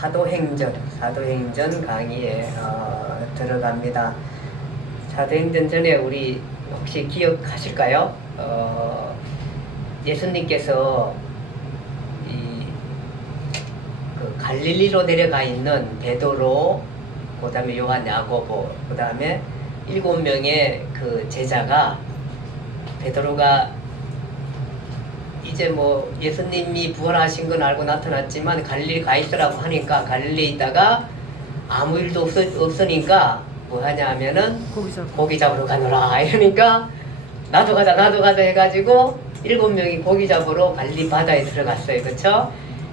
사도행전 강의에 들어갑니다. 사도행전 전에 우리 혹시 기억하실까요? 예수님께서 그 갈릴리로 내려가 있는 베드로, 그 다음에 요한, 야고보, 그 다음에 7명의 그 제자가, 베드로가 이제 뭐 예수님이 부활하신 건 알고 나타났지만 갈릴리 가 있으라고 하니까 갈릴리에 있다가 아무 일도 없으니까 뭐 하냐 하면은 고기 잡으러 가노라 이러니까 나도 가자 해가지고 7명이 고기 잡으러 갈릴리 바다에 들어갔어요. 그쵸?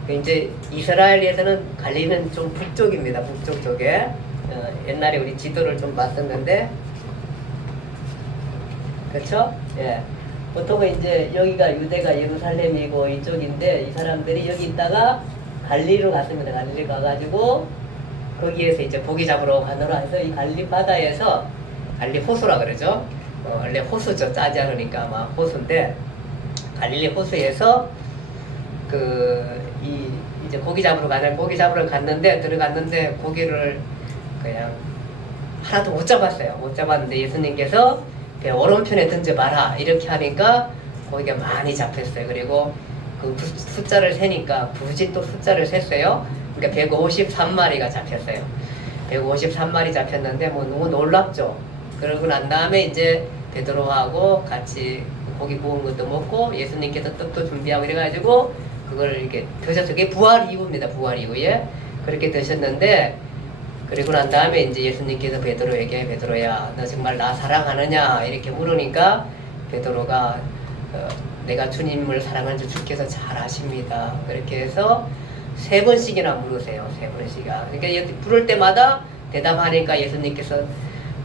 이제 이스라엘에서는 갈릴리는 좀 북쪽입니다. 북쪽 쪽에. 옛날에 우리 지도를 좀 봤었는데, 그쵸? 예. 보통은 이제 여기가 유대가 예루살렘이고 이쪽인데, 이 사람들이 여기 있다가 갈릴리로 갔습니다. 갈릴리 가가지고 거기에서 이제 고기 잡으러 가노라 해서 이 갈릴리 바다에서, 갈릴리 호수라 그러죠. 원래 호수죠. 짜지 않으니까 아마 호수인데, 갈릴리 호수에서 이제 고기 잡으러 갔는데, 들어갔는데 고기를 그냥 하나도 못 잡았어요. 못 잡았는데 예수님께서 배 오른편에 던져봐라 이렇게 하니까 고기가 많이 잡혔어요. 그리고 그 숫자를 세니까 굳이 또 숫자를 셌어요. 그러니까 153마리가 잡혔어요. 153마리 잡혔는데 뭐 너무 놀랍죠. 그러고 난 다음에 이제 베드로하고 같이 고기 구운 것도 먹고 예수님께서 떡도 준비하고 이래가지고 그걸 이렇게 드셨어요. 그게 부활 이후입니다. 부활 이후에 그렇게 드셨는데, 그리고 난 다음에 이제 예수님께서 베드로에게, 베드로야 너 정말 나 사랑하느냐 이렇게 물으니까 베드로가 내가 주님을 사랑하는 줄 주께서 잘 아십니다. 그렇게 해서 3번씩이나 물으세요. 3번씩이나. 그러니까 부를 때마다 대답하니까 예수님께서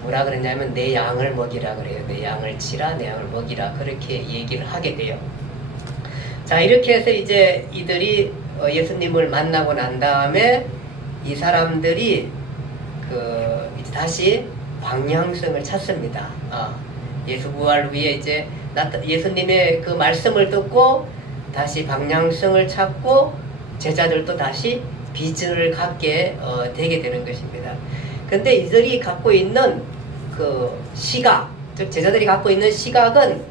뭐라 그랬냐면 내 양을 먹이라 그래요. 내 양을 치라, 내 양을 먹이라, 그렇게 얘기를 하게 돼요. 자, 이렇게 해서 이제 이들이 예수님을 만나고 난 다음에 이 사람들이 이제 다시 방향성을 찾습니다. 예수 부활 후에 이제 예수님의 그 말씀을 듣고 다시 방향성을 찾고 제자들도 다시 비전을 갖게 되게 되는 것입니다. 근데 이들이 갖고 있는 그 시각, 즉 제자들이 갖고 있는 시각은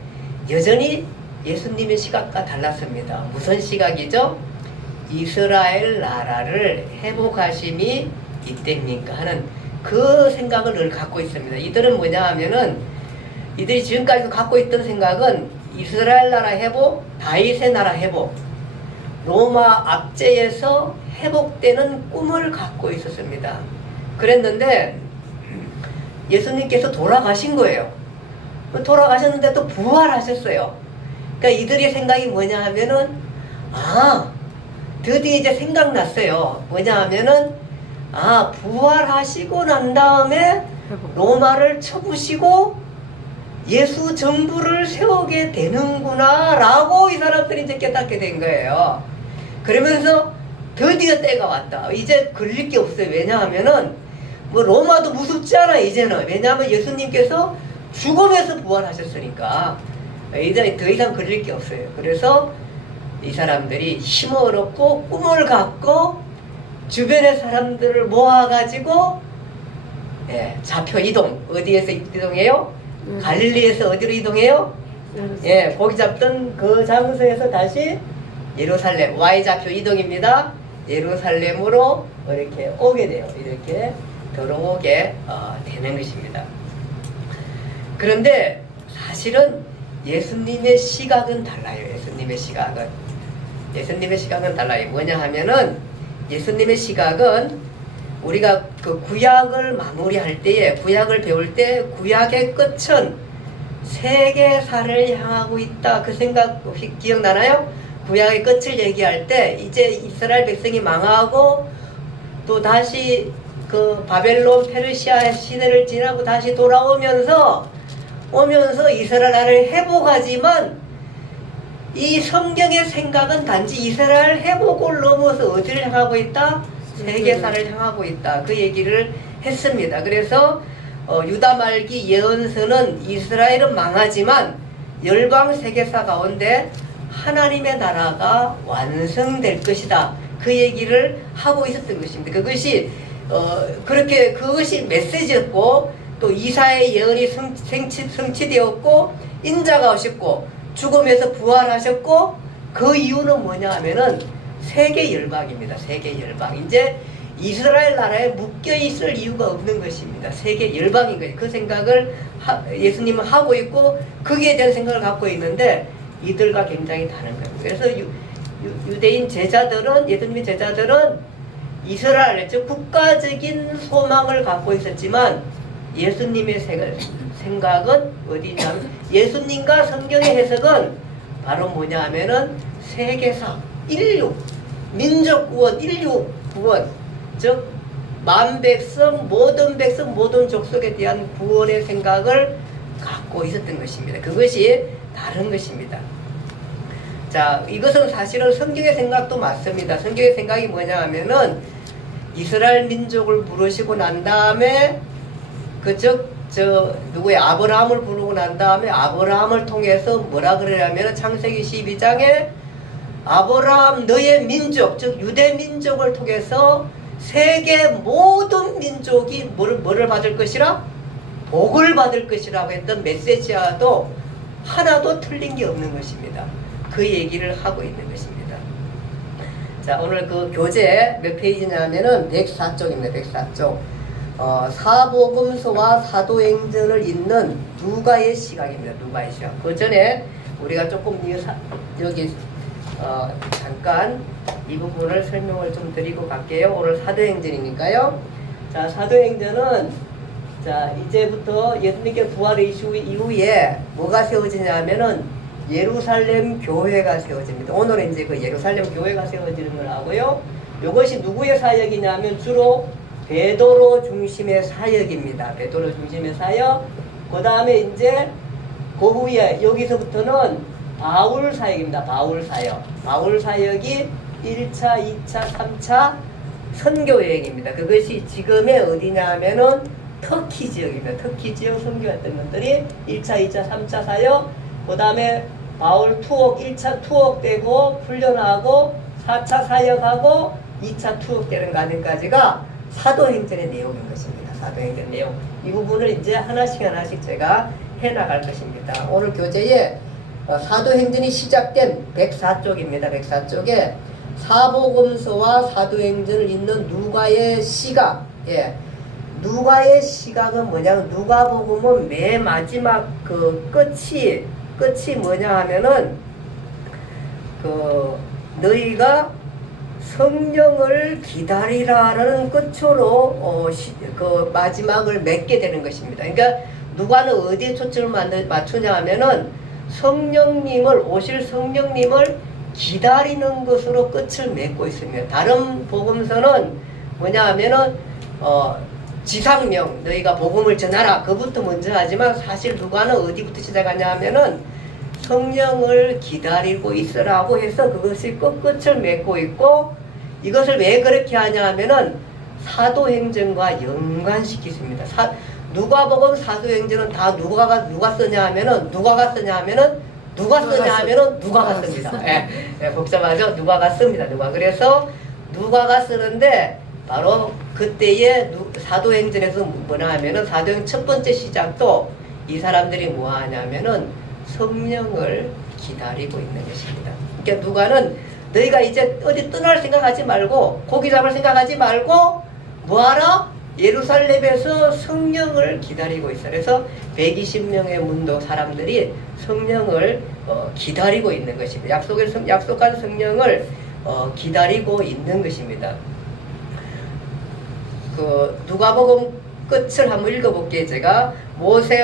여전히 예수님의 시각과 달랐습니다. 무슨 시각이죠? 이스라엘 나라를 회복하심이 이때입니까 하는 그 생각을 늘 갖고 있습니다. 이들은 뭐냐 하면은, 이들이 지금까지도 갖고 있던 생각은 이스라엘 나라 회복, 다윗의 나라 회복, 로마 압제에서 회복되는 꿈을 갖고 있었습니다. 그랬는데 예수님께서 돌아가신 거예요. 돌아가셨는데 또 부활하셨어요. 그러니까 이들의 생각이 뭐냐 하면은, 드디어 이제 생각났어요. 뭐냐 하면은, 부활하시고 난 다음에 로마를 쳐부시고 예수 정부를 세우게 되는구나 라고 이 사람들이 이제 깨닫게 된 거예요. 그러면서 드디어 때가 왔다. 이제 걸릴 게 없어요. 왜냐하면은 뭐 로마도 무섭지 않아 이제는. 왜냐하면 예수님께서 죽음에서 부활하셨으니까 이제 더 이상 걸릴 게 없어요. 그래서 이 사람들이 힘을 얻고 꿈을 갖고 주변의 사람들을 모아가지고 좌표 이동. 어디에서 이동해요? 갈릴리에서 어디로 이동해요? 고기 잡던 그 장소에서 다시 예루살렘, Y좌표 이동입니다. 예루살렘으로 이렇게 오게 돼요. 이렇게 들어오게 되는 것입니다. 그런데 사실은 예수님의 시각은 달라요. 예수님의 시각은 달라요. 뭐냐 하면은, 예수님의 시각은 우리가 그 구약을 마무리할 때에, 구약을 배울 때 구약의 끝은 세계사를 향하고 있다. 그 생각 혹시 기억나나요? 구약의 끝을 얘기할 때 이제 이스라엘 백성이 망하고 또 다시 그 바벨론 페르시아 시대를 지나고 다시 돌아오면서 이스라엘 나라를 회복하지만, 이 성경의 생각은 단지 이스라엘 회복을 넘어서 어디를 향하고 있다? 세계사를 향하고 있다. 그 얘기를 했습니다. 그래서 유다 말기 예언서는 이스라엘은 망하지만 열방 세계사 가운데 하나님의 나라가 완성될 것이다. 그 얘기를 하고 있었던 것입니다. 그것이 그것이 메시지였고 또 이사의 예언이 성취되었고 인자가 오셨고 죽음에서 부활하셨고 그 이유는 뭐냐 하면은 세계 열방입니다. 세계 열방. 이제 이스라엘 나라에 묶여 있을 이유가 없는 것입니다. 세계 열방인 거예요. 그 생각을 예수님은 하고 있고 거기에 대한 생각을 갖고 있는데 이들과 굉장히 다른 거예요. 그래서 유대인 제자들은 예수님의 제자들은 이스라엘 즉 국가적인 소망을 갖고 있었지만 예수님의 생각은 어디냐면 예수님과 성경의 해석은 바로 뭐냐 하면은 세계사, 인류, 민족 구원, 인류 구원 즉 만백성, 모든 족속에 대한 구원의 생각을 갖고 있었던 것입니다. 그것이 다른 것입니다. 자, 이것은 사실은 성경의 생각도 맞습니다. 성경의 생각이 뭐냐 하면은 이스라엘 민족을 부르시고 난 다음에 누구의 아브라함을 부르고 난 다음에 아브라함을 통해서 뭐라 그러냐면 창세기 12장에 아브라함 너의 민족 즉 유대 민족을 통해서 세계 모든 민족이 뭐를 받을 것이라? 복을 받을 것이라고 했던 메시지와도 하나도 틀린 게 없는 것입니다. 그 얘기를 하고 있는 것입니다. 자, 오늘 그 교재 몇 페이지냐면은 104쪽입니다. 104쪽. 사복음서와 사도행전을 읽는 누가의 시각입니다. 누가의 시각. 그 전에 우리가 조금 여기 잠깐 이 부분을 설명을 좀 드리고 갈게요. 오늘 사도행전이니까요. 자, 사도행전은 자 이제부터 예수님께 부활 이후에 뭐가 세워지냐면은 예루살렘 교회가 세워집니다. 오늘은 이제 그 예루살렘 교회가 세워지는 걸 하고요. 이것이 누구의 사역이냐면 주로 베드로 중심의 사역입니다. 베드로 중심의 사역. 그 다음에 이제 그 후에 여기서부터는 바울 사역입니다. 바울 사역. 바울 사역이 1차, 2차, 3차 선교 여행입니다. 그것이 지금의 어디냐 하면은 터키 지역입니다. 터키 지역 선교했던 것들이 1차, 2차, 3차 사역. 그 다음에 바울 투옥, 1차 투옥되고 훈련하고 4차 사역하고 2차 투옥되는 과정까지가 사도행전의 내용인 것입니다. 사도행전 내용. 이 부분을 이제 하나씩 제가 해나갈 것입니다. 오늘 교재에 사도행전이 시작된 104쪽입니다. 104쪽에 사복음서와 사도행전을 읽는 누가의 시각. 예. 누가의 시각은 뭐냐면 누가복음은 맨 마지막 그 끝이 뭐냐 하면은 너희가 성령을 기다리라라는 끝으로 그 마지막을 맺게 되는 것입니다. 그러니까 누가는 어디에 초점을 맞추냐 하면은 오실 성령님을 기다리는 것으로 끝을 맺고 있습니다. 다른 복음서는 뭐냐 하면은 지상명 너희가 복음을 전하라 그부터 먼저 하지만 사실 누가는 어디부터 시작하냐 하면은 성령을 기다리고 있으라고 해서 그것이 끝을 맺고 있고 이것을 왜 그렇게 하냐 하면은 사도행전과 연관시키십니다. 누가복음 사도행전은 다 누가 쓰냐 하면은 누가가 씁니다. 예, 복잡하죠? 누가가 씁니다. 그래서 누가가 쓰는데 바로 그때의 사도행전에서 뭐냐 하면은 사도행 첫 번째 시작도 이 사람들이 뭐 하냐면은 성령을 기다리고 있는 것입니다. 그러니까 누가는 너희가 이제 어디 떠날 생각하지 말고 고기 잡을 생각하지 말고 뭐하라? 예루살렘에서 성령을 기다리고 있어. 그래서 120명의 문도 사람들이 성령을 기다리고 있는 것입니다. 약속한 성령을 기다리고 있는 것입니다. 누가복음 끝을 한번 읽어볼게요. 제가 모세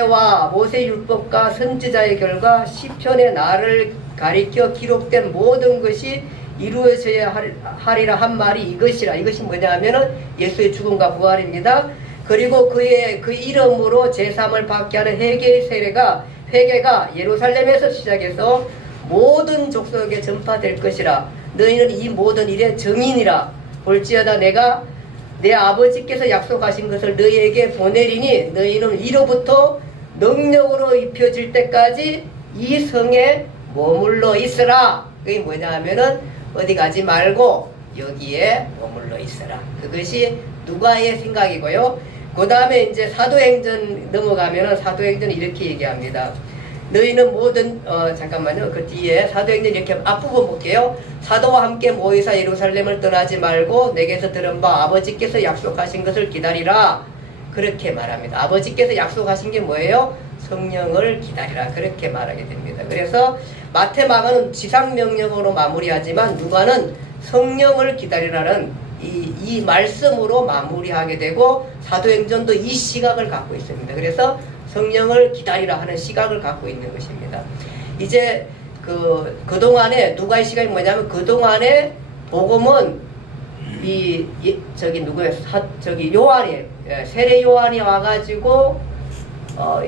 율법과 선지자의 결과 시편의 날을 가리켜 기록된 모든 것이 이루어져야 하리라 한 말이 이것이라. 이것이 뭐냐 하면은 예수의 죽음과 부활입니다. 그리고 그 이름으로 제3을 받게 하는 회개가 예루살렘에서 시작해서 모든 족속에 전파될 것이라. 너희는 이 모든 일의 증인이라. 볼지어다 내가 내 아버지께서 약속하신 것을 너희에게 보내리니 너희는 이로부터 능력으로 입혀질 때까지 이 성에 머물러 있으라. 그게 뭐냐 하면은 어디 가지 말고 여기에 머물러 있어라. 그것이 누가의 생각이고요. 그 다음에 이제 사도행전 넘어가면은 사도행전은 이렇게 얘기합니다. 너희는 모든 잠깐만요. 그 뒤에 사도행전 이렇게 앞부분 볼게요. 사도와 함께 모이사 예루살렘을 떠나지 말고 내게서 들은 바 아버지께서 약속하신 것을 기다리라. 그렇게 말합니다. 아버지께서 약속하신 게 뭐예요? 성령을 기다리라. 그렇게 말하게 됩니다. 그래서 마태, 마가는 지상명령으로 마무리하지만 누가는 성령을 기다리라는 이 말씀으로 마무리하게 되고 사도행전도 이 시각을 갖고 있습니다. 그래서 성령을 기다리라 하는 시각을 갖고 있는 것입니다. 이제 그동안에 누가의 시각이 뭐냐면 그동안에 복음은 요한이 세례 요한이 와가지고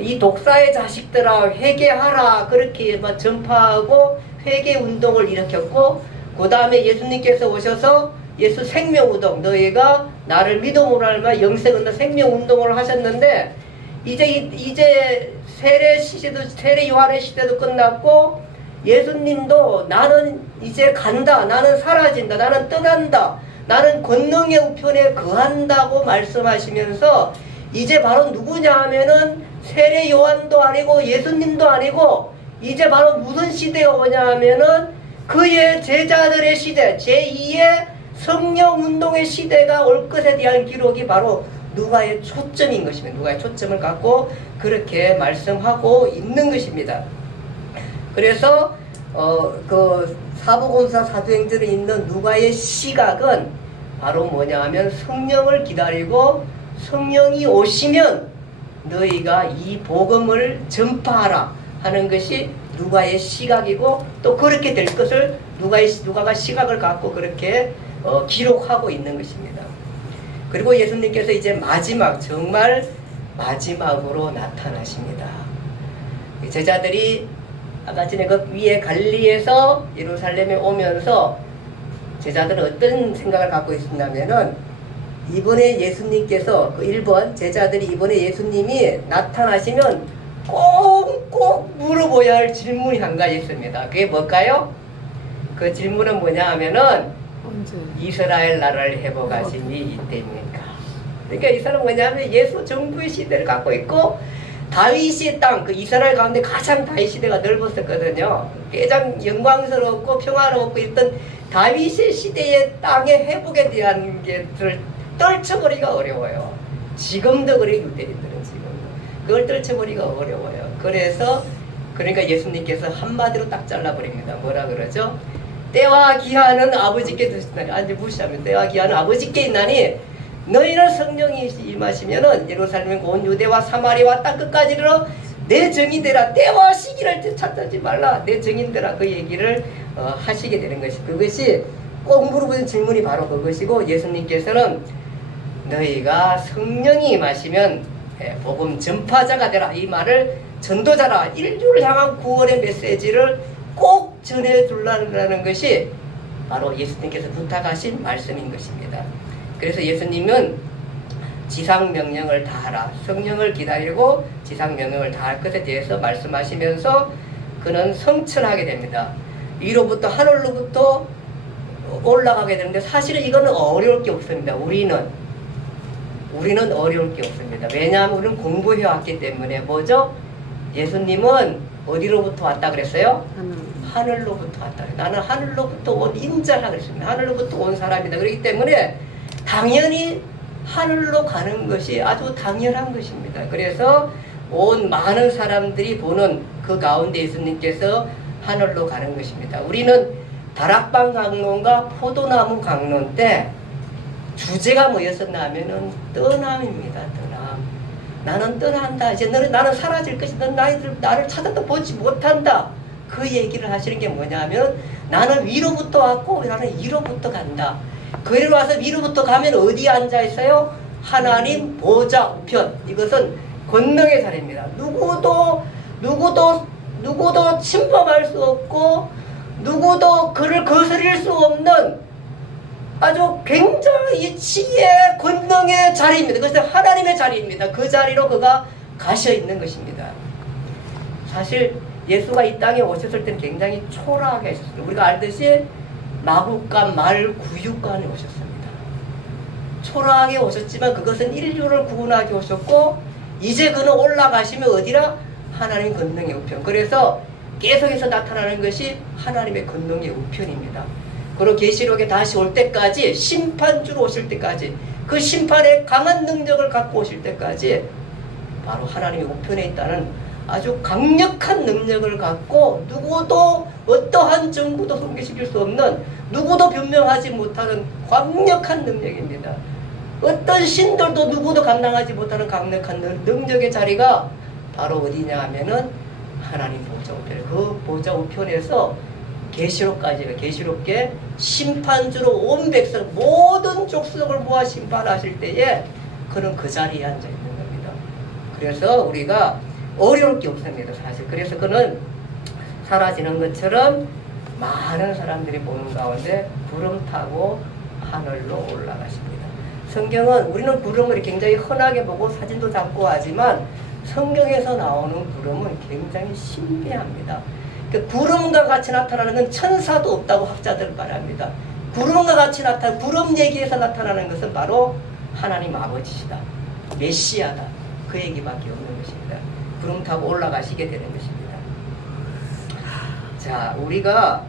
이 독사의 자식들아 회개하라 그렇게 막 전파하고 회개 운동을 일으켰고 그 다음에 예수님께서 오셔서 예수 생명운동 너희가 나를 믿음으로 알면 영생 얻는 생명운동을 하셨는데 이제 세례 요한의 시대도 끝났고 예수님도 나는 이제 간다 나는 사라진다 나는 떠난다 나는 권능의 우편에 거한다고 말씀하시면서 이제 바로 누구냐 하면은 세례 요한도 아니고 예수님도 아니고 이제 바로 무슨 시대가 오냐 하면은 그의 제자들의 시대 제2의 성령운동의 시대가 올 것에 대한 기록이 바로 누가의 초점인 것입니다. 누가의 초점을 갖고 그렇게 말씀하고 있는 것입니다. 그래서 그 사복음서 사도행전에 있는 누가의 시각은 바로 뭐냐 하면 성령을 기다리고 성령이 오시면 너희가 이 복음을 전파하라 하는 것이 누가의 시각이고 또 그렇게 될 것을 누가가 시각을 갖고 그렇게 기록하고 있는 것입니다. 그리고 예수님께서 이제 마지막 정말 마지막으로 나타나십니다. 제자들이 아까 전에 그 위에 갈릴리에서 예루살렘에 오면서 제자들은 어떤 생각을 갖고 있었냐면은 이번에 예수님께서 그 1번 제자들이 이번에 예수님이 나타나시면 꼭 물어봐야 할 질문이 한 가지 있습니다. 그게 뭘까요? 그 질문은 뭐냐 하면은 이스라엘 나라를 회복하심이 이때입니까? 그러니까 이 사람은 뭐냐면 예수 정부의 시대를 갖고 있고 다윗의 땅, 그 이스라엘 가운데 가장 다윗 시대가 넓었었거든요. 가장 영광스럽고 평화롭고 있던 다윗의 시대의 땅의 회복에 대한 것을 떨쳐버리기가 어려워요. 지금도 그래 유대인들은 지금 그걸 떨쳐버리기가 어려워요. 그래서 그러니까 예수님께서 한마디로 딱 잘라버립니다. 뭐라 그러죠? 때와 기한은 아버지께 두시나니 아니 무시하면 때와 기한은 아버지께 있나니 너희는 성령이 임하시면은 예루살렘 온 유대와 사마리아와 땅 끝까지 이르러 내 증인되라. 때와 시기를 찾지 말라. 내 증인되라. 그 얘기를 하시게 되는 것이 그것이 꼭 물어보는 질문이 바로 그것이고 예수님께서는 너희가 성령이 임하시면 복음 전파자가 되라. 이 말을 전도자라. 인류를 향한 구원의 메시지를 꼭 전해주려는 것이 바로 예수님께서 부탁하신 말씀인 것입니다. 그래서 예수님은 지상명령을 다하라. 성령을 기다리고 지상명령을 다할 것에 대해서 말씀하시면서 그는 성천하게 됩니다. 위로부터 하늘로부터 올라가게 되는데 사실은 이거는 어려울 게 없습니다. 우리는 어려울 게 없습니다. 왜냐하면 우리는 공부해왔기 때문에 뭐죠? 예수님은 어디로부터 왔다 그랬어요? 하늘로부터 왔다. 나는 하늘로부터 온 인자라 그랬습니다. 하늘로부터 온 사람이다. 그렇기 때문에 당연히 하늘로 가는 것이 아주 당연한 것입니다. 그래서 온 많은 사람들이 보는 그 가운데 예수님께서 하늘로 가는 것입니다. 우리는 다락방 강론과 포도나무 강론 때 주제가 뭐였었나 하면은 떠남입니다. 떠남. 나는 떠난다. 이제 나는 사라질 것이다. 나를 찾아도 보지 못한다. 그 얘기를 하시는 게 뭐냐면 나는 위로부터 왔고 나는 위로부터 간다. 거기로 와서 위로부터 가면 어디에 앉아 있어요? 하나님 보좌 우편. 이것은 권능의 자리입니다. 누구도 침범할 수 없고 누구도 그를 거스릴 수 없는 아주 굉장히 지혜의 권능의 자리입니다. 그것은 하나님의 자리입니다. 그 자리로 그가 가셔 있는 것입니다. 사실 예수가 이 땅에 오셨을 때는 굉장히 초라하게 하셨습니다. 우리가 알듯이 마국간 말구육간에 오셨습니다. 초라하게 오셨지만 그것은 인류를 구원하게 오셨고, 이제 그는 올라가시면 어디라? 하나님 권능의 우편. 그래서 계속해서 나타나는 것이 하나님의 권능의 우편입니다. 그리고 계시록에 다시 올 때까지, 심판주로 오실 때까지, 그 심판의 강한 능력을 갖고 오실 때까지 바로 하나님의 우편에 있다는 아주 강력한 능력을 갖고, 누구도 어떠한 정부도 손괴시킬 수 없는, 누구도 변명하지 못하는 강력한 능력입니다. 어떤 신들도 누구도 감당하지 못하는 강력한 능력의 자리가 바로 어디냐 하면은 하나님 보좌 우편. 그 보좌 우편에서 계시록까지가, 계시록계 심판주로 온 백성 모든 족속을 모아 심판하실 때에 그는 그 자리에 앉아 있는 겁니다. 그래서 우리가 어려울 게 없습니다, 사실. 그래서 그는 사라지는 것처럼 많은 사람들이 보는 가운데 구름 타고 하늘로 올라가십니다. 성경은, 우리는 구름을 굉장히 흔하게 보고 사진도 잡고 하지만 성경에서 나오는 구름은 굉장히 신비합니다. 구름과 같이 나타나는 건 천사도 없다고 학자들은 말합니다. 구름과 같이 나타나는, 구름 얘기에서 나타나는 것은 바로 하나님 아버지시다, 메시아다, 그 얘기밖에 없는 것입니다. 구름 타고 올라가시게 되는 것입니다. 자, 우리가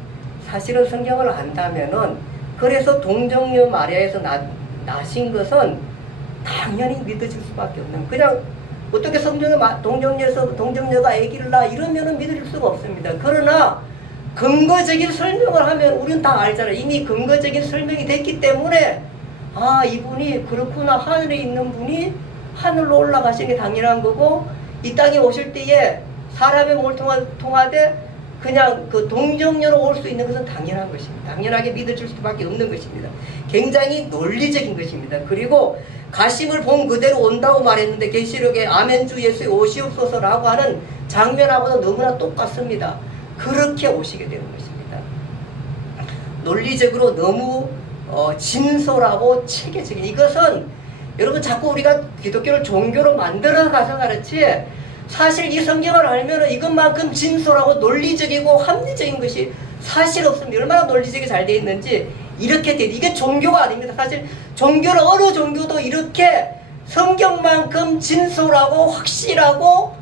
사실은 성경을 안다면은, 그래서 동정녀 마리아에서 나신 것은 당연히 믿어질 수밖에 없는, 그냥 어떻게 동정녀가 아기를 낳아 이러면은 믿을 수가 없습니다. 그러나 근거적인 설명을 하면 우리는 다 알잖아요. 이미 근거적인 설명이 됐기 때문에, 아, 이분이 그렇구나, 하늘에 있는 분이 하늘로 올라가시는 게 당연한 거고, 이 땅에 오실 때에 사람의 몸을 통하되 그냥 그 동정녀로 올 수 있는 것은 당연한 것입니다. 당연하게 믿어줄 수밖에 없는 것입니다. 굉장히 논리적인 것입니다. 그리고 가심을 본 그대로 온다고 말했는데, 계시록에 아멘 주 예수의 오시옵소서라고 하는 장면하고도 너무나 똑같습니다. 그렇게 오시게 되는 것입니다. 논리적으로 너무 진솔하고 체계적인, 이것은 여러분 자꾸 우리가 기독교를 종교로 만들어 가서 그렇지, 사실 이 성경을 알면 이것만큼 진솔하고 논리적이고 합리적인 것이 사실 없습니다. 얼마나 논리적이 잘 되어 있는지 이렇게 돼. 이게 종교가 아닙니다. 사실 종교는 어느 종교도 이렇게 성경만큼 진솔하고 확실하고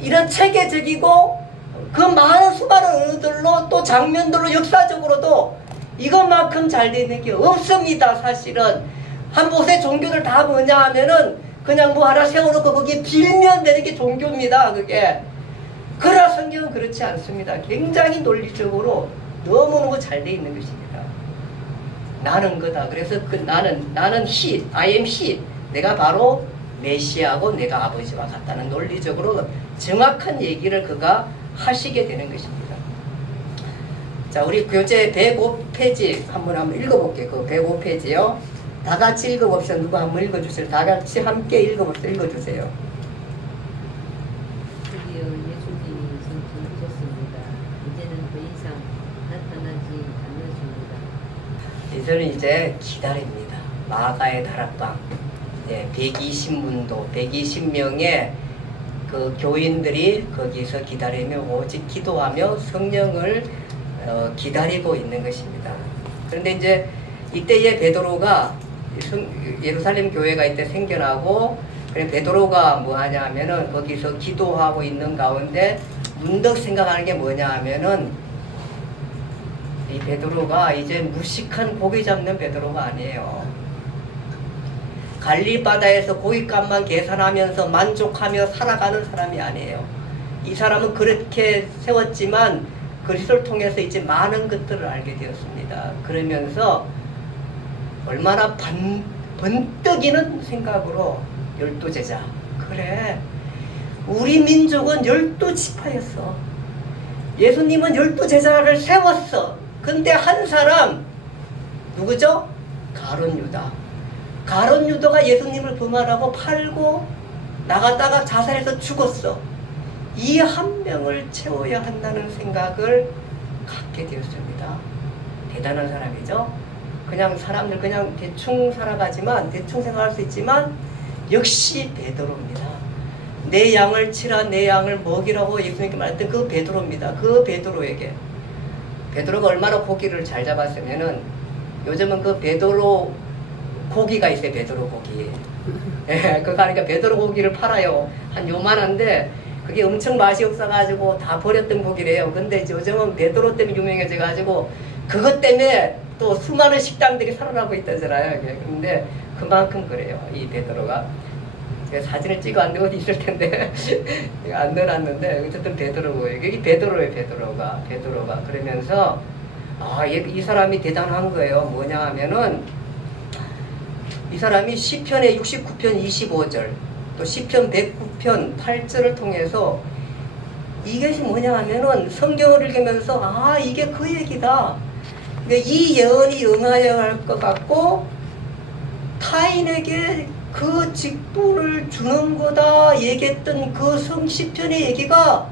이런 체계적이고 그 많은 수많은 언어들로 또 장면들로 역사적으로도 이것만큼 잘 되어 있는 게 없습니다. 사실은 한 곳의 종교들 다 뭐냐 하면은 그냥 뭐 하나 세워놓고 거기에 빌면 되는 게 종교입니다. 그게. 그러나 성경은 그렇지 않습니다. 굉장히 논리적으로 너무너무 잘 되어 있는 것입니다. 나는 거다. 그래서 나는 I am he. 내가 바로 메시아고 내가 아버지와 같다는 논리적으로 정확한 얘기를 그가 하시게 되는 것입니다. 자, 우리 교재 105페이지 한번 읽어볼게요. 그 105페이지요. 다 같이 읽어봅시다. 누가 한번 읽어주세요. 다 같이 함께 읽어봅시다. 읽어주세요. 드디어 예수님이 성취하셨습니다. 이제는 더 이상 나타나지 않으십니다. 이제는 이제 기다립니다. 마가의 다락방. 120문도, 120명의 그 교인들이 거기서 기다리며 오직 기도하며 성령을 기다리고 있는 것입니다. 그런데 이제 이때에 베드로가 예루살렘 교회가 이때 생겨나고, 그래 베드로가 뭐 하냐 하면은 거기서 기도하고 있는 가운데 문득 생각하는 게 뭐냐 하면은, 이 베드로가 이제 무식한 고기 잡는 베드로가 아니에요. 갈릴리 바다에서 고깃값만 계산하면서 만족하며 살아가는 사람이 아니에요. 이 사람은 그렇게 세웠지만 그리스도를 통해서 이제 많은 것들을 알게 되었습니다. 그러면서 얼마나 번뜩이는 생각으로 12제자. 그래, 우리 민족은 12지파였어. 예수님은 12제자를 세웠어. 근데 한 사람 누구죠? 가룟 유다. 가룟 유다가 예수님을 부말하고 팔고 나갔다가 자살해서 죽었어. 이 한 명을 채워야 한다는 생각을 갖게 되었습니다. 대단한 사람이죠. 그냥 사람들 그냥 대충 살아가지만, 대충 생각할 수 있지만 역시 베드로입니다. 내 양을 치라, 내 양을 먹이라고 예수님께 말했던 그 베드로입니다. 그 베드로에게 베드로가 얼마나 고기를 잘 잡았으면은 요즘은 그 베드로 고기가 있어요. 베드로 고기. 예, 그거 하니까 베드로 고기를 팔아요. 한 요만한데 그게 엄청 맛이 없어가지고 다 버렸던 고기래요. 근데 요즘은 베드로 때문에 유명해져가지고 그것 때문에 또 수많은 식당들이 살아나고 있다잖아요. 근데 그만큼 그래요. 이 베드로가. 제가 사진을 찍어왔는데 어디 있을 텐데 안 넣어놨는데 어쨌든 베드로고 여기 베드로예요. 베드로가 그러면서 이 사람이 대단한 거예요. 뭐냐 하면은 이 사람이 시편의 69편 25절 또 시편 109편 8절을 통해서 이것이 뭐냐 하면은 성경을 읽으면서 이게 그 얘기다. 그러니까 이 예언이 응하여 할 것 같고 타인에게 그 직분을 주는 거다 얘기했던 그 시편의 얘기가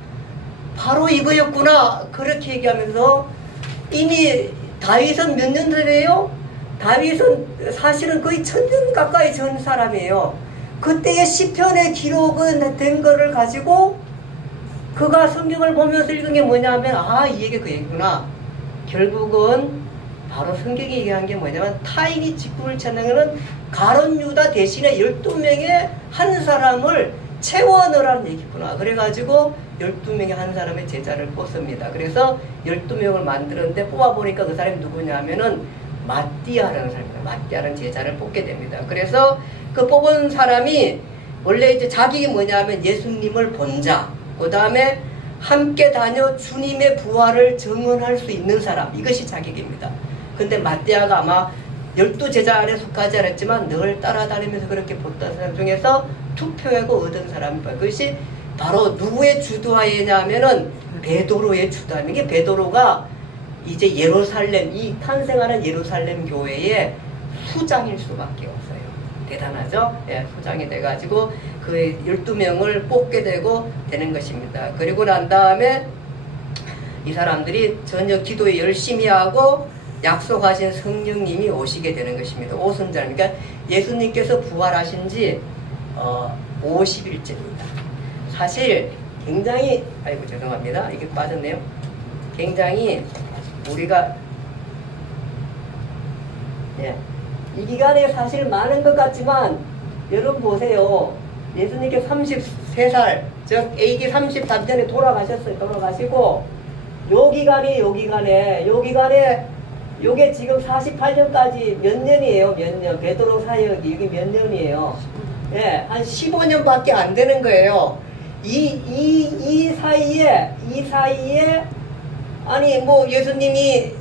바로 이거였구나. 그렇게 얘기하면서 이미 다윗은 몇 년 전이에요? 다윗은 사실은 거의 1000년 가까이 전 사람이에요. 그때의 시편의 기록은 된 거를 가지고 그가 성경을 보면서 읽은 게 뭐냐면 이 얘기 그 얘기구나. 결국은 바로 성경이 얘기한 게 뭐냐면 타인이 직분을 찾는 것은 가룟 유다 대신에 12명의 한 사람을 채워넣으라는 얘기구나. 그래가지고 12명의 한 사람의 제자를 뽑습니다. 그래서 12명을 만들었는데 뽑아보니까 그 사람이 누구냐면은 마띠아라는 사람입니다. 마띠아라는 제자를 뽑게 됩니다. 그래서 그 뽑은 사람이 원래 이제 자격이 뭐냐면 예수님을 본 자, 그 다음에 함께 다녀 주님의 부활을 증언할 수 있는 사람, 이것이 자격입니다. 근데 마띠아가 아마 12제자 안에 속하지 않았지만 늘 따라다니면서 그렇게 봤던 사람 중에서 투표하고 얻은 사람입니다. 그것이 바로 누구의 주도하에냐면은 베드로의 주도하에. 이게 베드로가 이제 예루살렘, 이 탄생하는 예루살렘 교회의 수장일 수밖에 없어요. 대단하죠? 예, 수장이 돼가지고 그 12명을 뽑게 되는 것입니다. 그리고 난 다음에 이 사람들이 전혀 기도에 열심히 하고 약속하신 성령님이 오시게 되는 것입니다. 오순절. 그러니까 예수님께서 부활하신 지 50일째입니다. 사실 굉장히 죄송합니다. 이게 빠졌네요. 굉장히 우리가 이 기간에 사실 많은 것 같지만 여러분 보세요. 예수님께 33살 즉 AD 33년에 돌아가셨어요. 돌아가시고 요 기간에 요게 지금 48년까지 몇 년이에요? 몇 년? 베드로 사역이 이게 몇 년이에요? 예, 한 15년밖에 안 되는 거예요. 이 사이에 아니 뭐 예수님이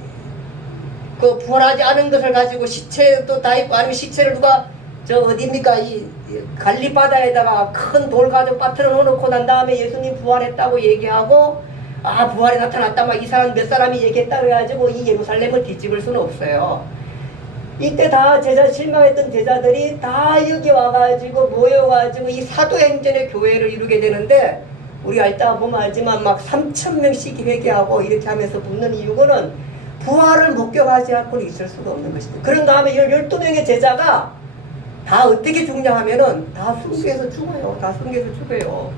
그 부활하지 않은 것을 가지고 시체도 다 있고 아니면 시체를 누가 어디입니까? 이 갈리 바다에다가 큰 돌 가지고 빠뜨려 놓고 난 다음에 예수님 부활했다고 얘기하고 부활이 나타났다 막 이 사람 몇 사람이 얘기했다 그래가지고 이 예루살렘을 뒤집을 수는 없어요. 이때 다 실망했던 제자들이 다 여기 와가지고 모여가지고 이 사도행전의 교회를 이루게 되는데 우리가 이따가 보면 알지만 막 3000명씩 회개하고 이렇게 하면서 붙는 이유는 부활을 목격하지 않고는 있을 수가 없는 것입니다. 그런 다음에 12명의 제자가 다 어떻게 죽냐 하면은 다 순교해서 죽어요. 다 순교해서 죽어요.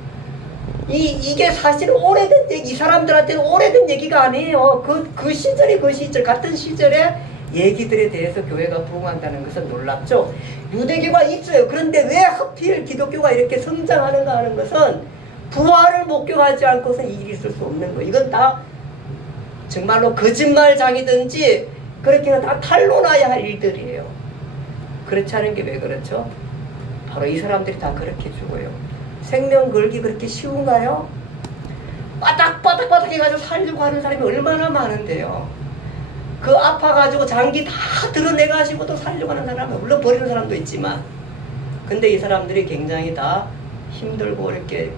이게 사실은 오래된 얘기, 이 사람들한테는 오래된 얘기가 아니에요. 그 시절이 그 시절, 같은 시절의 얘기들에 대해서 교회가 부흥한다는 것은 놀랍죠. 유대교가 있어요. 그런데 왜 하필 기독교가 이렇게 성장하는가 하는 것은 부활을 목격하지 않고서 일이 있을 수 없는 거예요. 이건 다 정말로 거짓말장이든지 그렇게 다 탄로나야 할 일들이에요. 그렇지 않은 게 왜 그렇죠? 바로 이 사람들이 다 그렇게 죽어요. 생명 걸기 그렇게 쉬운가요? 바닥바닥 해가지고 살려고 하는 사람이 얼마나 많은데요. 그 아파가지고 장기 다 드러내가지고도 살려고 하는 사람은 물론 버리는 사람도 있지만 근데 이 사람들이 굉장히 다 힘들고 이렇게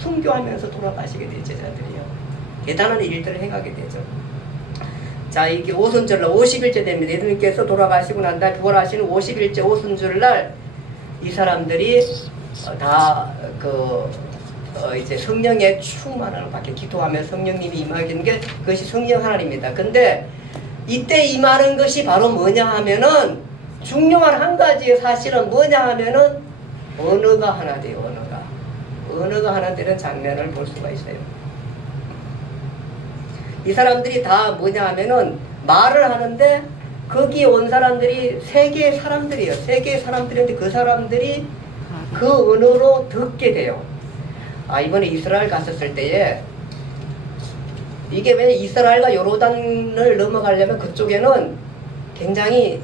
순교하면서 돌아가시게 될 제자들이요. 대단한 일들을 행하게 되죠. 자, 이게 오순절날 50일째 됩니다. 예수님께서 돌아가시고 난 다음에 부활하시는 50일째 오순절날 이 사람들이 다 이제 성령의 충만함을 받게 기도하며 성령님이 임하는 게 그것이 성령 하나님입니다. 근데 이때 임하는 것이 바로 뭐냐 하면은 중요한 한 가지의 사실은 뭐냐 하면은 언어가 하나 돼요. 언어가 하나 되는 장면을 볼 수가 있어요. 이 사람들이 다 뭐냐 하면은 말을 하는데 거기 온 사람들이 세계의 사람들이에요. 세계의 사람들인데 그 사람들이 그 언어로 듣게 돼요. 이번에 이스라엘 갔었을 때에 이게 왜 이스라엘과 요르단을 넘어가려면 그쪽에는 굉장히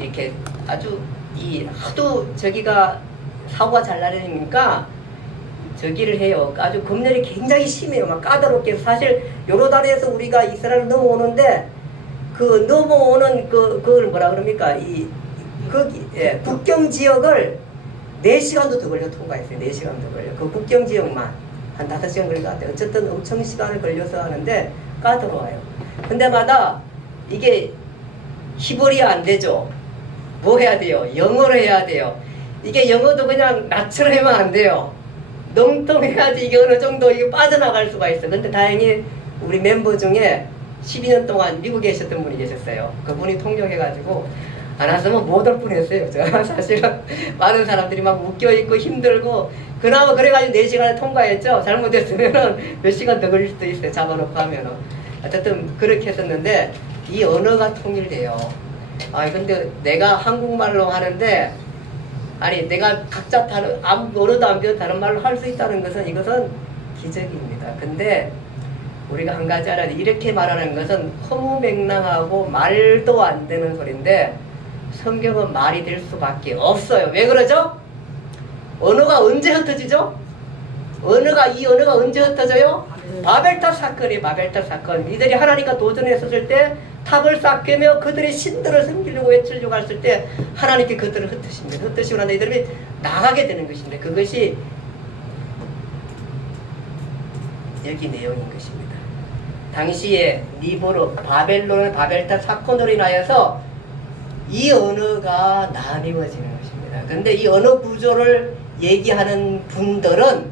이렇게 아주 하도 저기가 사고가 잘 나니까 저기를 해요. 아주 검열이 굉장히 심해요. 막 까다롭게. 사실 요르단에서 우리가 이스라엘 넘어오는데 그 넘어오는 그걸 뭐라 그럽니까? 국경 지역을 4시간도 더 걸려 통과했어요. 4시간 더 걸려. 그 국경 지역만 한 5시간 걸릴 것 같아요. 어쨌든 엄청 시간을 걸려서 하는데 까다로워요. 근데마다 이게 히브리어 안 되죠. 뭐 해야 돼요? 영어로 해야 돼요. 이게 영어도 그냥 나처럼 하면 안 돼요. 농통해야지 이게 어느 정도 이게 빠져나갈 수가 있어. 근데 다행히 우리 멤버 중에 12년 동안 미국에 계셨던 분이 계셨어요. 그분이 통역해가지고 안 왔으면 못 올 뻔했어요. 제가 사실은 많은 사람들이 막 묶여있고 힘들고 그나마 그래가지고 4시간에 통과했죠. 잘못했으면 몇 시간 더 걸릴 수도 있어요. 잡아놓고 하면은. 어쨌든 그렇게 했었는데 이 언어가 통일돼요. 근데 내가 한국말로 하는데 내가 각자 다른 언어도 안 배워 다른 말로 할 수 있다는 것은 이것은 기적입니다. 근데 우리가 한 가지 알아야 돼. 이렇게 말하는 것은 허무맹랑하고 말도 안 되는 소리인데 성경은 말이 될 수밖에 없어요. 왜 그러죠? 언어가 언제 흩어지죠? 이 언어가 언제 흩어져요? 바벨탑 사건이에요. 바벨탑 사건. 이들이 하나님과 도전했었을 때 탑을 싹 깨며 그들의 신들을 섬기려고 외치려고 했을 때 하나님께 그들을 흩으십니다. 흩으시고 난 이들이 나가게 되는 것인데 그것이 여기 내용인 것입니다. 당시에 니브로 바벨론의 바벨탑 사건으로 인하여서 이 언어가 나뉘어지는 것입니다. 근데 이 언어 구조를 얘기하는 분들은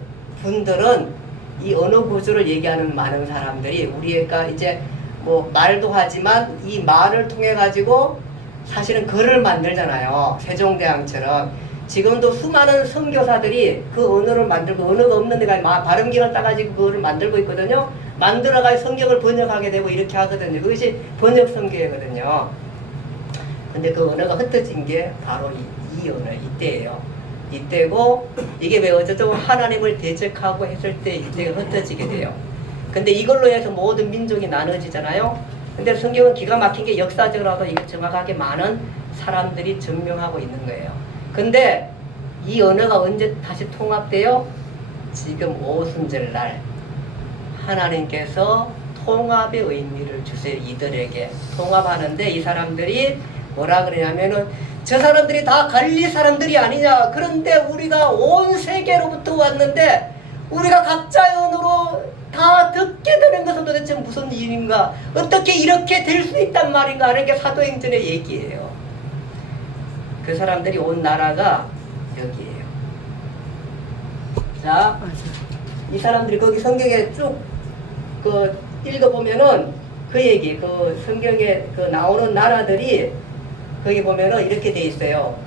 이 언어 구조를 얘기하는 많은 사람들이 우리가 이제 뭐 말도 하지만 이 말을 통해 가지고 사실은 글을 만들잖아요. 세종대왕처럼 지금도 수많은 선교사들이 그 언어를 만들고 언어가 없는 데가 발음기를 따가지고 그거를 만들고 있거든요. 만들어가지고 성경을 번역하게 되고 이렇게 하거든요. 그것이 번역 성경이거든요. 근데 그 언어가 흩어진 게 바로 이 언어 이때예요. 이때고 이게 왜 어쩌죠? 하나님을 대적하고 했을 때 이때가 흩어지게 돼요. 근데 이걸로 해서 모든 민족이 나눠지잖아요. 근데 성경은 기가 막힌 게 역사적으로도 이게 정확하게 많은 사람들이 증명하고 있는 거예요. 근데 이 언어가 언제 다시 통합돼요? 지금 오순절날 하나님께서 통합의 의미를 주세요. 이들에게 통합하는데 이 사람들이 뭐라 그러냐면은 저 사람들이 다 갈릴리 사람들이 아니냐. 그런데 우리가 온 세계로부터 왔는데 우리가 각자의 언어로 다 듣게 되는 것은 도대체 무슨 일인가? 어떻게 이렇게 될 수 있단 말인가 하는 게 사도행전의 얘기예요. 그 사람들이 온 나라가 여기예요. 자, 이 사람들이 거기 성경에 쭉 읽어보면은 그 얘기, 성경에 나오는 나라들이 거기 보면은 이렇게 돼 있어요.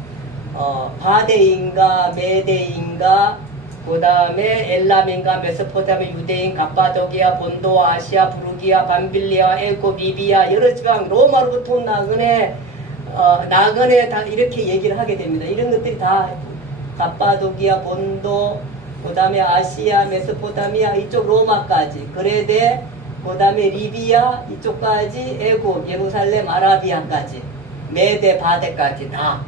바데인가, 메데인가, 그 다음에 엘람인가, 메소포타미아, 유대인, 갑바도기아, 본도, 아시아, 부르기아, 밤빌리아, 에고, 리비아, 여러 지방, 로마로부터 온 나그네 다 이렇게 얘기를 하게 됩니다. 이런 것들이 다 갑바도기아, 본도, 그 다음에 아시아, 메소포타미아, 이쪽 로마까지, 그레데, 그 다음에 리비아, 이쪽까지, 에고, 예루살렘, 아라비아까지, 메데, 바데까지 다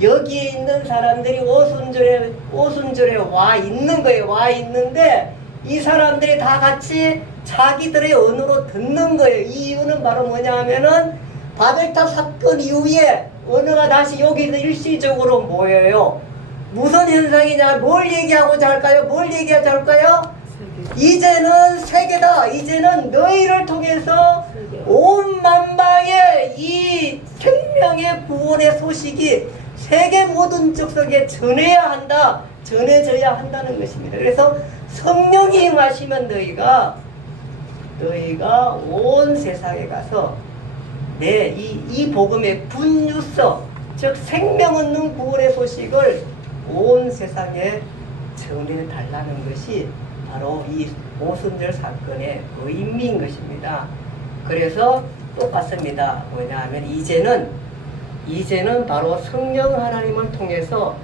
여기에 있는 사람들이 오순절에 와 있는 거예요. 와 있는데 이 사람들이 다 같이 자기들의 언어로 듣는 거예요. 이 이유는 바로 뭐냐 하면은 바벨탑 사건 이후에 언어가 다시 여기서 일시적으로 모여요. 무슨 현상이냐? 뭘 얘기하고자 할까요? 뭘 얘기하자 할까요? 이제는 세계다. 이제는 너희를 통해서 온 만방에 이 생명의 구원의 소식이 세계 모든 족속에 전해져야 한다는 것입니다. 그래서 성령이 임하시면 너희가 온 세상에 가서 이 복음의 굿뉴스, 즉 생명 얻는 구원의 소식을 온 세상에 전해달라는 것이 바로 이 오순절 사건의 의미인 것입니다. 그래서 똑같습니다. 뭐냐하면 이제는 바로 성령 하나님을 통해서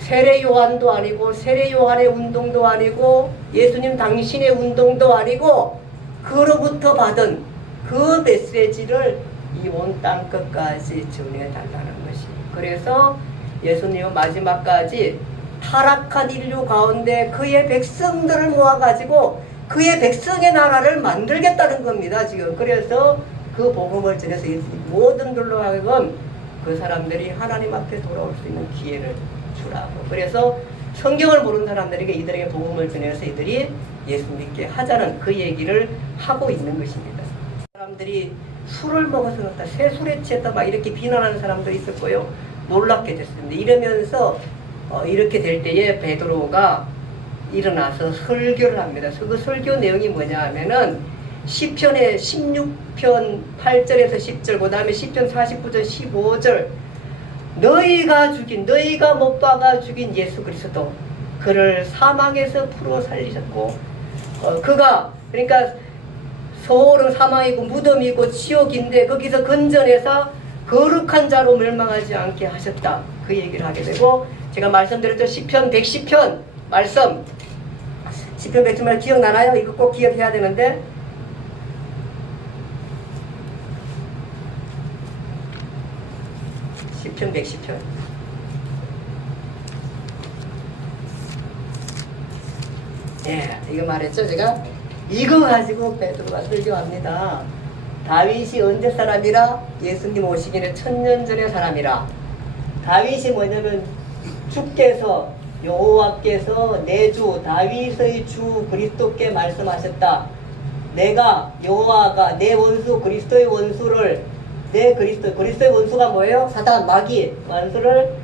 세례 요한도 아니고 세례 요한의 운동도 아니고 예수님 당신의 운동도 아니고 그로부터 받은 그 메시지를 이 온 땅 끝까지 전해달라는 것이. 그래서 예수님은 마지막까지 타락한 인류 가운데 그의 백성들을 모아가지고 그의 백성의 나라를 만들겠다는 겁니다. 지금 그래서 그 복음을 전해서 모든들로 하여금 그 사람들이 하나님 앞에 돌아올 수 있는 기회를 주라고. 그래서 성경을 모르는 사람들에게 이들에게 복음을 전해서 이들이 예수 믿게 하자는 그 얘기를 하고 있는 것입니다. 사람들이 술을 먹어서 그렇다, 새 술에 취했다 막 이렇게 비난하는 사람도 있었고요. 놀랍게 됐습니다. 이러면서 이렇게 될 때에 베드로가 일어나서 설교를 합니다. 그 설교 내용이 뭐냐 하면은 시편의 16편 8절에서 10절, 그 다음에 시편 49절 15절, 너희가 못 박아 죽인 예수 그리스도, 그를 사망에서 풀어 살리셨고, 그가 그러니까 소홀은 사망이고 무덤이고 지옥인데 거기서 건져내서 거룩한 자로 멸망하지 않게 하셨다. 그 얘기를 하게 되고, 제가 말씀드렸죠. 시편 110편 말씀, 시편 110편 기억나나요? 이거 꼭 기억해야 되는데, 시편 110편 예, 이거 말했죠. 제가 이거 가지고 베드로가 설교합니다. 다윗이 언제 사람이라? 예수님 오시기는 1000년 전의 사람이라. 다윗이 뭐냐면 주께서, 여호와께서 내 주 다윗의 주 그리스도께 말씀하셨다. 내가 여호와가 내 원수 그리스도의 원수를, 내 그리스도의 원수가 뭐예요? 사단, 마귀 원수를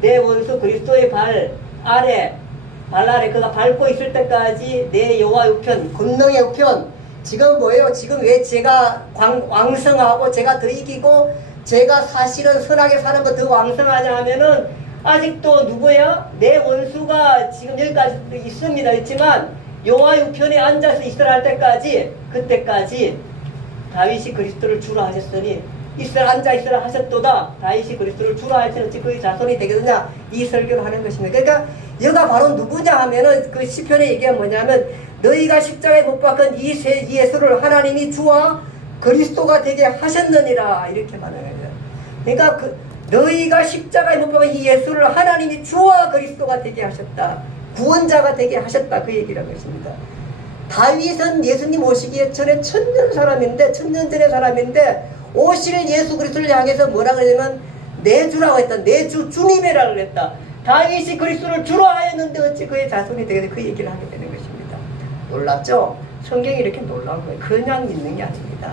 내 원수 그리스도의 발 아래 그가 밟고 있을 때까지 내 여호와 우편, 권능의 우편. 지금 뭐예요? 지금 왜 제가 왕성하고 제가 더 이기고 제가 사실은 선하게 사는 거 더 왕성하냐 하면은 아직도 누구야? 내 원수가 지금 여기까지 있습니다. 있지만 여호와 우편에 앉아서 있으라 할 때까지, 그때까지 다윗이 그리스도를 주라 하셨으니 앉아 있으라 하셨도다. 다윗이 그리스도를 주라 하셨지 그의 자손이 되겠느냐, 이 설교를 하는 것입니다. 그러니까 여가 바로 누구냐 하면은 그 시편의 얘기가 뭐냐면 너희가 십자가에 못 박은 이 예수를 하나님이 주와 그리스도가 되게 하셨느니라, 이렇게 말하는 거예요. 그러니까 너희가 십자가에 못 박은 이 예수를 하나님이 주와 그리스도가 되게 하셨다, 구원자가 되게 하셨다, 그 얘기라는 것입니다. 다윗은 예수님 오시기 전에 1000년 전의 사람인데 오실 예수 그리스도를 향해서 뭐라 그러냐면 내 주라고 했다. 내 주 주님이라고 그랬다. 다윗이 그리스도를 주로 하였는데 어찌 그의 자손이 되게, 그 얘기를 하게 되는 것입니다. 놀랍죠? 성경이 이렇게 놀라운 거예요. 그냥 있는 게 아닙니다.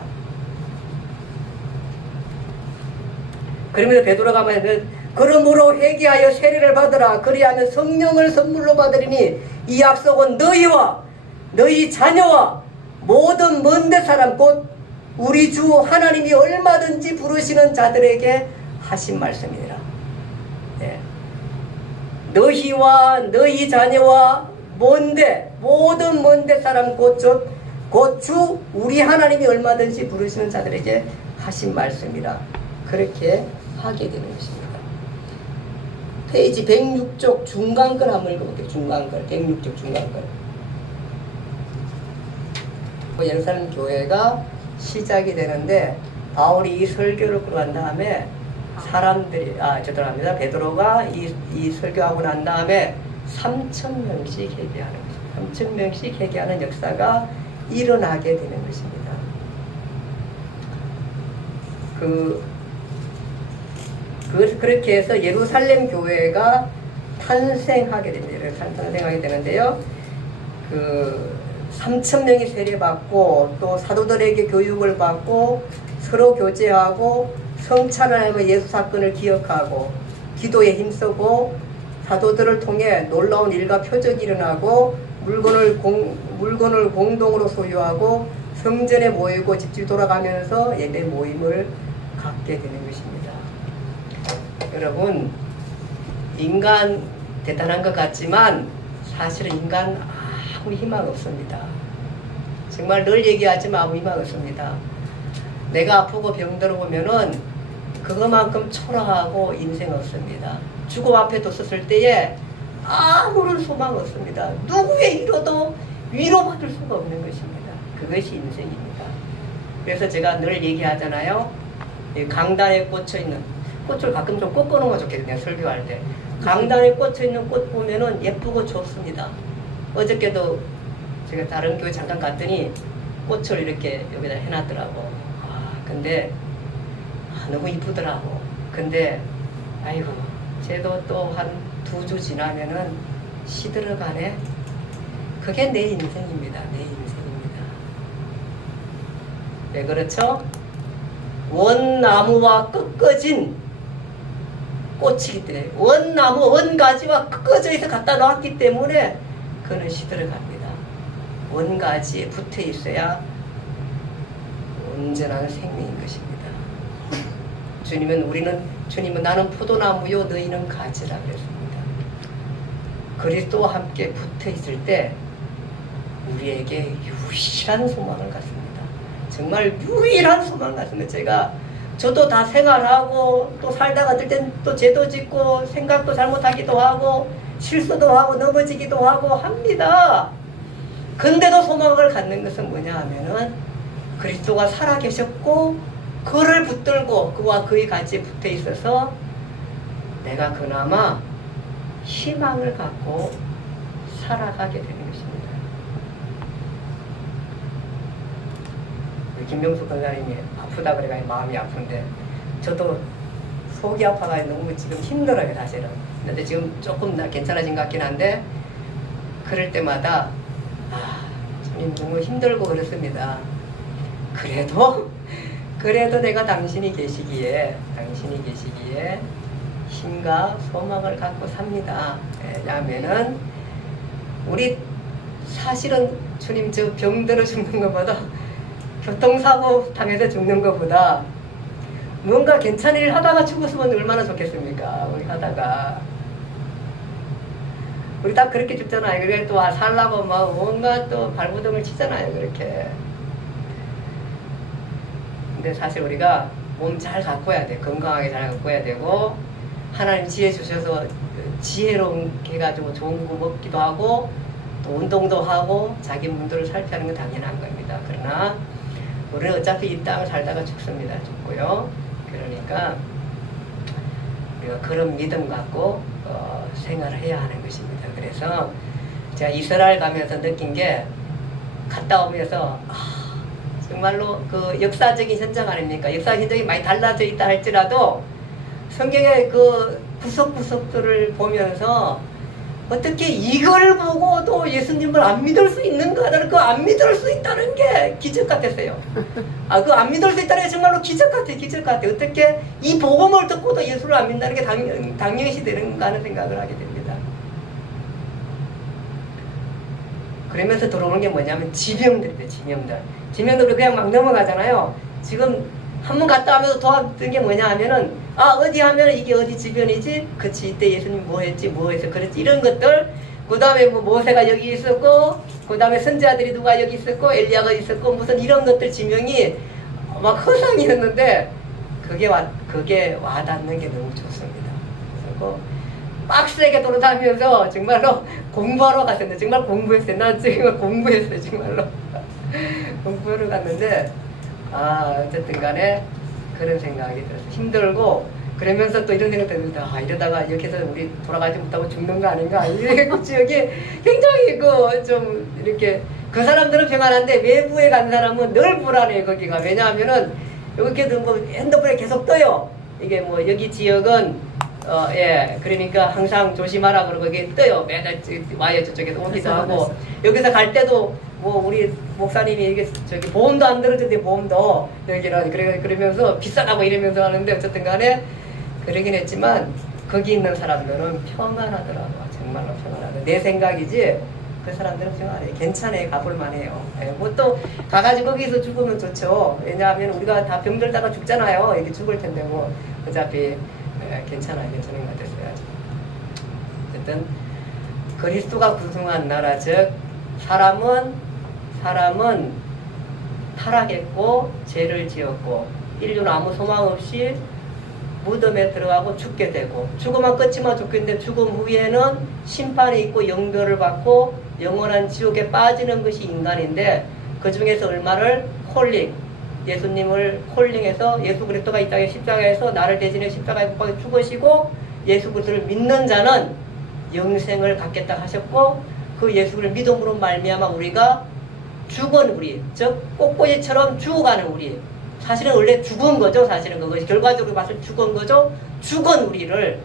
그러면서 베드로가 말하면 그러므로 회개하여 세례를 받으라. 그리하면 성령을 선물로 받으리니 이 약속은 너희와 너희 자녀와 모든 먼데 사람 곧 우리 주 하나님이 얼마든지 부르시는 자들에게 하신 말씀이니라. 네. 너희와 너희 자녀와 모든 먼데 사람 곧 주 우리 하나님이 얼마든지 부르시는 자들에게 하신 말씀이라. 그렇게 하게 되는 것입니다. 페이지 106쪽 중간글 한번 읽어볼게요. 중간글 106쪽 중간글. 예루살렘 교회가 시작이 되는데 바울이 이 설교를 끌고 간 다음에 사람들이 죄송합니다. 베드로가 이 설교하고 난 다음에 3000명씩 회개하는 것입니다. 3000명씩 회개하는 역사가 일어나게 되는 것입니다. 그렇게 해서 예루살렘 교회가 탄생하게 됩니다. 탄생하게 되는데요. 3000명이 세례받고 또 사도들에게 교육을 받고 서로 교제하고 성찬하며 예수 사건을 기억하고 기도에 힘쓰고 사도들을 통해 놀라운 일과 표적이 일어나고 물건을 공동으로 소유하고 성전에 모이고 집집 돌아가면서 예배 모임을 갖게 되는 것입니다. 여러분, 인간 대단한 것 같지만 사실은 인간 아무 희망 없습니다. 정말 늘 얘기하지만 아무 희망 없습니다. 내가 아프고 병들어 보면은 그거만큼 초라하고 인생 없습니다. 죽음 앞에 뒀었을 때에 아무런 소망 없습니다. 누구의 위로도 위로받을 수가 없는 것입니다. 그것이 인생입니다. 그래서 제가 늘 얘기하잖아요. 이 강단에 꽂혀있는 꽃을 가끔 좀 꺾어놓은 거 좋겠네요. 설교할 때. 강단에 꽂혀있는 꽃 보면은 예쁘고 좋습니다. 어저께도 제가 다른 교회 잠깐 갔더니 꽃을 이렇게 여기다 해놨더라고. 근데 너무 이쁘더라고. 근데 아이고 쟤도 또 한 2주 지나면은 시들어가네. 그게 내 인생입니다. 내 인생입니다. 왜 그렇죠? 원나무와 꺾어진 꽃이기 때문에 원나무 원가지와 꺾어져 있어 갖다 놨기 때문에 그는 시들어갑니다. 원가지에 붙어 있어야 온전한 생명인 것입니다. 주님은 나는 포도나무요 너희는 가지라 그랬습니다. 그리스도와 함께 붙어 있을 때 우리에게 유일한 소망을 갖습니다. 정말 유일한 소망을 갖습니다. 저도 다 생활하고 또 살다가 어떨 땐 또 죄도 짓고 생각도 잘못하기도 하고 실수도 하고 넘어지기도 하고 합니다. 근데도 소망을 갖는 것은 뭐냐 하면은 그리스도가 살아계셨고 그를 붙들고 그와 그의 같이 붙어 있어서 내가 그나마 희망을 갖고 살아가게 되는 것입니다. 김명수 권사님이 아프다 그래가 마음이 아픈데 저도 속이 아파가지고 너무 지금 힘들어요 사실은. 근데 지금 조금 괜찮아진 것 같긴 한데 그럴 때마다 주님 너무 힘들고 그렇습니다. 그래도 내가 당신이 계시기에 힘과 소망을 갖고 삽니다. 왜냐하면은 우리 사실은 주님 저 병들어 죽는 것보다 교통사고 당해서 죽는 것보다 뭔가 괜찮은 일 하다가 죽었으면 얼마나 좋겠습니까? 우리 다 그렇게 죽잖아요. 그래 또 살라고 막 뭔가 또 발버둥을 치잖아요. 그렇게. 근데 사실 우리가 몸 잘 가꿔야 돼. 건강하게 잘 가꿔야 되고 하나님 지혜 주셔서 지혜롭게 해가지고 좋은 거 먹기도 하고 또 운동도 하고 자기 몸들을 살펴야 하는 건 당연한 겁니다. 그러나 우리는 어차피 이 땅을 살다가 죽고요. 그러니까 우리가 그런 믿음 갖고 생활을 해야 하는 것입니다. 그래서 제가 이스라엘 가면서 느낀 게 갔다 오면서 정말로 그 역사적인 현장 아닙니까? 역사적 현장이 많이 달라져 있다 할지라도 성경의 그 구석구석들을 보면서 어떻게 이걸 보고도 예수님을 안 믿을 수 있는가를 그 안 믿을 수 있다는 게 기적 같았어요. 그 안 믿을 수 있다는 게 정말로 기적 같아. 어떻게 이 복음을 듣고도 예수를 안 믿는다는 게 당연시 되는가 하는 생각을 하게 됩니다. 그러면서 들어오는 게 뭐냐면 지병들이에요. 지명들을 그냥 막 넘어가잖아요. 지금 한 번 갔다 하면서 도왔던 게 뭐냐 하면은 어디 하면 이게 어디 지변이지? 그치 이때 예수님 뭐 했지? 뭐 해서 그랬지? 이런 것들 그 다음에 뭐 모세가 여기 있었고 그 다음에 선지자들이 누가 여기 있었고 엘리야가 있었고 무슨 이런 것들 지명이 막 허상이었는데 그게 와닿는 게 너무 좋습니다. 그래서 빡세게 돌아다니면서 정말로 공부하러 갔었는데 정말 공부했어요. 난 정말 공부했어요. 정말로 공부하러 갔는데 어쨌든 간에 그런 생각이 들어서 힘들고 그러면서 또 이런 생각이 듭니다. 이러다가 이렇게 해서 우리 돌아가지 못하고 죽는 거 아닌가 이래고 지역이 굉장히 좀 이렇게 그 사람들은 평안한데 외부에 간 사람은 늘 불안해요. 거기가 왜냐하면은 이렇게 뭐 핸드폰에 계속 떠요. 이게 뭐 여기 지역은 그러니까 항상 조심하라 그러고 이게 떠요. 매달 와요. 저쪽에서 오기도 하고 여기서 갈 때도 뭐 우리 목사님이 이게 보험도 안 들어준대. 보험도 여기라 그러면서 비싸다고 이러면서 하는데 어쨌든 간에 그러긴 했지만 거기 있는 사람들은 평안하더라고. 정말로 평안하더라고. 내 생각이지 그 사람들은 평안해. 괜찮아요. 가볼만해요. 뭐 또 가가지고 거기서 죽으면 좋죠. 왜냐하면 우리가 다 병들다가 죽잖아요. 이게 죽을 텐데 뭐 어차피 괜찮은 것 같았어요. 어쨌든 그리스도가 구성한 나라 즉 사람은 타락했고 죄를 지었고 인류는 아무 소망 없이 무덤에 들어가고 죽게 되고 죽으면 끝이면 죽겠는데 죽음 후에는 심판이 있고 영별을 받고 영원한 지옥에 빠지는 것이 인간인데 그 중에서 얼마를 예수님을 콜링해서 예수 그리스도가 이 땅에 십자가에서 나를 대신해 십자가에 못 박혀 죽으시고 예수 그리스도를 믿는 자는 영생을 갖겠다 하셨고 그 예수를 믿음으로 말미암아 우리가 죽은 우리, 즉 꽃꽂이처럼 죽어가는 우리, 사실은 원래 죽은 거죠. 사실은 그것이 결과적으로 봤을 때 죽은 거죠. 죽은 우리를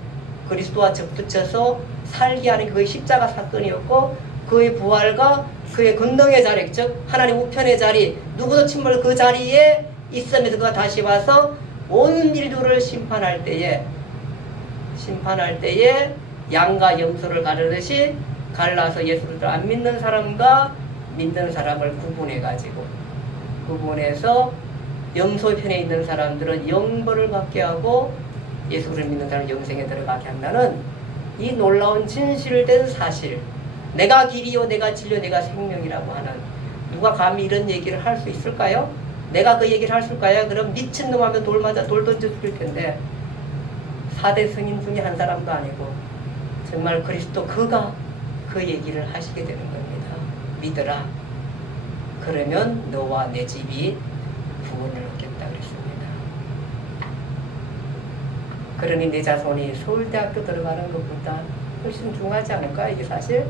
그리스도와 접붙여서 살게 하는 그의 십자가 사건이었고 그의 부활과 그의 권능의 자리, 즉 하나님 우편의 자리, 누구도 침몰 그 자리에 있으면서 그가 다시 와서 온 인류를 심판할 때에 양과 염소를 가르듯이 갈라서 예수를 안 믿는 사람과 믿는 사람을 구분해서 염소 편에 있는 사람들은 영벌을 받게 하고 예수를 믿는 사람은 영생에 들어가게 한다는 이 놀라운 진실된 사실, 내가 길이요 내가 진리요 내가 생명이라고 하는, 누가 감히 이런 얘기를 할 수 있을까요? 내가 그 얘기를 할 수 있을까요? 그럼 미친놈 하면 돌 던져 죽일 텐데 4대 성인 중에 한 사람도 아니고 정말 그리스도 그가 그 얘기를 하시게 되는 겁니다. 믿어라. 그러면 너와 내 집이 구원을 얻겠다 그랬습니다. 그러니 내 자손이 서울대학교 들어가는 것보다 훨씬 중요하지 않을까? 이게 사실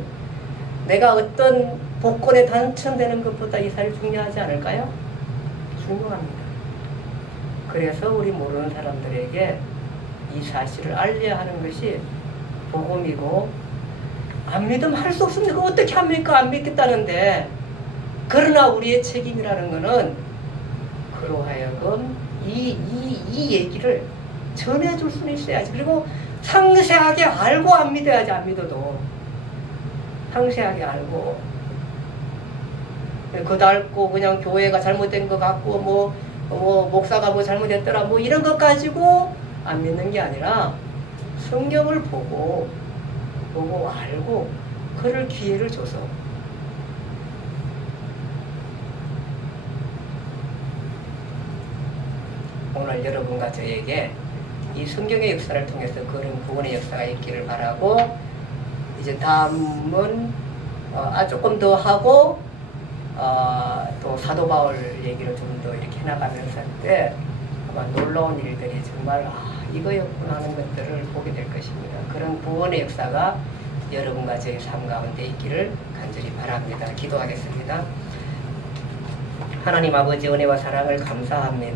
내가 어떤 복권에 당첨되는 것보다 이 사실이 중요하지 않을까요? 중요합니다. 그래서 우리 모르는 사람들에게 이 사실을 알려야 하는 것이 복음이고, 안 믿으면 할 수 없습니다. 그거 어떻게 합니까? 안 믿겠다는데. 그러나 우리의 책임이라는 것은 그로 하여금 이 얘기를 전해줄 수는 있어야지. 그리고 상세하게 알고 안 믿어야지. 안 믿어도 상세하게 알고, 그달고 그냥 교회가 잘못된 것 같고 뭐 목사가 뭐 잘못했더라 뭐 이런 것 가지고 안 믿는 게 아니라 성경을 보고 알고 그럴 기회를 줘서 오늘 여러분과 저에게 이 성경의 역사를 통해서 그런 구원의 역사가 있기를 바라고, 이제 다음은 조금 더 하고 또 사도 바울 얘기를 좀 더 이렇게 해나가면서 할 때 아마 놀라운 일들이 정말 이거였구나 하는 것들을 보게 될 것입니다. 그런 구원의 역사가 여러분과 저의 삶 가운데 있기를 간절히 바랍니다. 기도하겠습니다. 하나님 아버지 은혜와 사랑을 감사합니다.